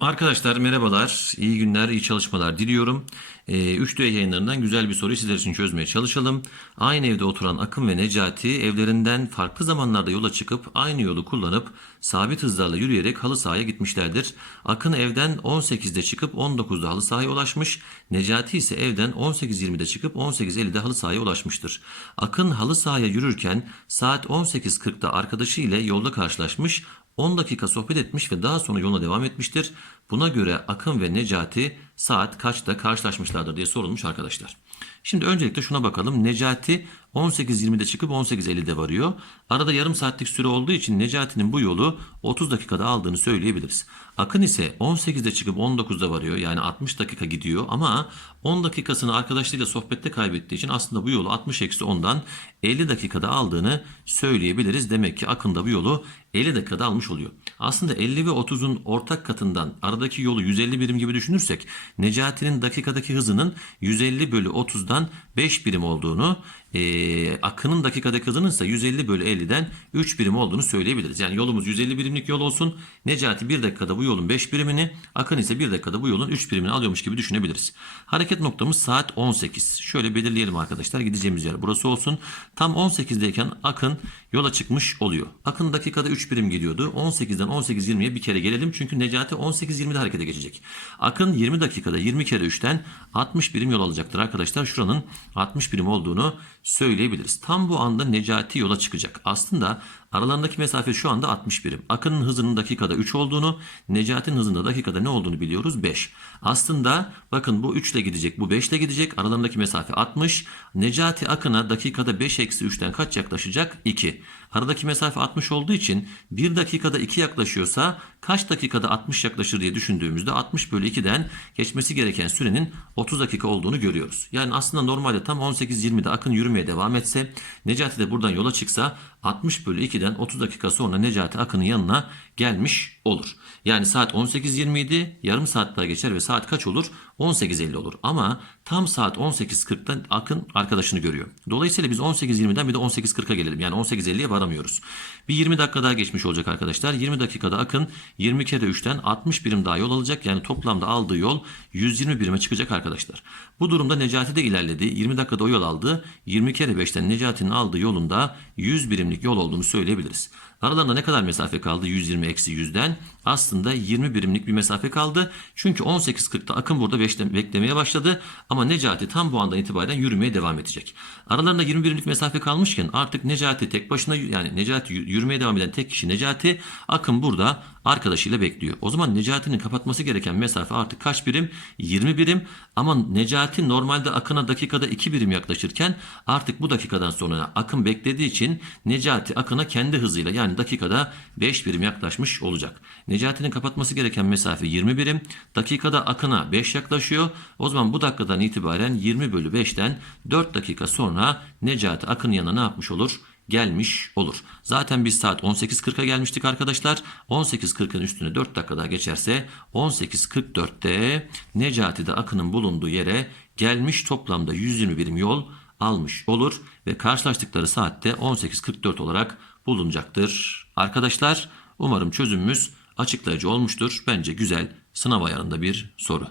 Arkadaşlar merhabalar, iyi günler, iyi çalışmalar diliyorum. Ee, 3D yayınlarından güzel bir soruyu sizler için çözmeye çalışalım. Aynı evde oturan Akın ve Necati evlerinden farklı zamanlarda yola çıkıp aynı yolu kullanıp sabit hızlarla yürüyerek halı sahaya gitmişlerdir. Akın evden 18'de çıkıp 19'da halı sahaya ulaşmış. Necati ise evden 18.20'de çıkıp 18.50'de halı sahaya ulaşmıştır. Akın halı sahaya yürürken saat 18.40'da arkadaşı ile yolda karşılaşmış. 10 dakika sohbet etmiş ve daha sonra yoluna devam etmiştir. Buna göre Akın ve Necati saat kaçta karşılaşmışlardır diye sorulmuş arkadaşlar. Şimdi öncelikle şuna bakalım. Necati 18.20'de çıkıp 18.50'de varıyor. Arada yarım saatlik süre olduğu için Necati'nin bu yolu 30 dakikada aldığını söyleyebiliriz. Akın ise 18'de çıkıp 19'da varıyor. Yani 60 dakika gidiyor ama 10 dakikasını arkadaşlarıyla sohbette kaybettiği için aslında bu yolu 60 eksi 10'dan 50 dakikada aldığını söyleyebiliriz. Demek ki Akın da bu yolu 50 dakikada almış oluyor. Aslında 50 ve 30'un ortak katından aradaki yolu 150 birim gibi düşünürsek Necati'nin dakikadaki hızının 150 bölü 30'dan 5 birim olduğunu e, Akın'ın dakikadaki hızının ise 150 bölü 50'den 3 birim olduğunu söyleyebiliriz. Yani yolumuz 150 birimlik yol olsun. Necati 1 dakikada bu yolun 5 birimini, Akın ise 1 dakikada bu yolun 3 birimini alıyormuş gibi düşünebiliriz. Hareket noktamız saat 18. Şöyle belirleyelim arkadaşlar. Gideceğimiz yer burası olsun. Tam 18'deyken Akın yola çıkmış oluyor. Akın dakikada 3 birim gidiyordu. 18'den 18.20'ye bir kere gelelim. Çünkü Necati 18.20'de harekete geçecek. Akın 20 dakikada 20 kere 3'ten 60 birim yol alacaktır arkadaşlar. Şuranın 60 birim olduğunu söyleyebiliriz. Tam bu anda Necati yola çıkacak. Aslında aralarındaki mesafe şu anda 60 birim. Akın'ın hızının dakikada 3 olduğunu, Necati'nin hızında dakikada ne olduğunu biliyoruz 5. Aslında bakın bu 3 ile gidecek, bu 5 ile gidecek. Aralarındaki mesafe 60. Necati Akın'a dakikada 5 eksi 3'ten kaç yaklaşacak? 2. Aradaki mesafe 60 olduğu için 1 dakikada 2 yaklaşıyorsa kaç dakikada 60 yaklaşır diye düşündüğümüzde 60 bölü 2'den geçmesi gereken sürenin 30 dakika olduğunu görüyoruz. Yani aslında normalde tam 18.20'de Akın yürümeye devam etse Necati de buradan yola çıksa 60 bölü 2'den 30 dakika sonra Necati Akın'ın yanına gelmiş olur. Yani saat 18.20 idi yarım saat daha geçer ve saat kaç olur? 18.50 olur. Ama tam saat 18.40'da Akın arkadaşını görüyor. Dolayısıyla biz 18.20'den bir de 18.40'a gelelim. Yani 18.50'ye varamıyoruz. Bir 20 dakika daha geçmiş olacak arkadaşlar. 20 dakikada Akın 20 kere 3'ten 60 birim daha yol alacak. Yani toplamda aldığı yol 120 birime çıkacak arkadaşlar. Bu durumda Necati de ilerledi. 20 dakikada o yol aldı. 20 kere 5'ten Necati'nin aldığı yolunda 100 birimlik yol olduğunu söyleyebiliriz. Aralarında ne kadar mesafe kaldı? 120 eksi 100'den aslında 20 birimlik bir mesafe kaldı. Çünkü 18.40'da Akın burada beklemeye başladı. Ama Necati tam bu andan itibaren yürümeye devam edecek. Aralarında 20 birimlik mesafe kalmışken artık Necati tek başına yani Necati yürümeye devam eden tek kişi Necati. Akın burada arkadaşıyla bekliyor. O zaman Necati'nin kapatması gereken mesafe artık kaç birim? 20 birim. Ama Necati normalde Akın'a dakikada 2 birim yaklaşırken artık bu dakikadan sonra Akın beklediği için Necati Akın'a kendi hızıyla yani dakikada 5 birim yaklaşmış olacak. Necati'nin kapatması gereken mesafe 20 birim. Dakikada Akın'a 5 yaklaşıyor. O zaman bu dakikadan itibaren 20 bölü 5'ten 4 dakika sonra Necati Akın yanına ne yapmış olur? gelmiş olur. Zaten biz saat 18.40'a gelmiştik arkadaşlar. 18.40'ın üstüne 4 dakika daha geçerse 18.44'te Necati de Akın'ın bulunduğu yere gelmiş toplamda 120 birim yol almış olur ve karşılaştıkları saatte 18.44 olarak bulunacaktır. Arkadaşlar umarım çözümümüz açıklayıcı olmuştur. Bence güzel sınav ayarında bir soru.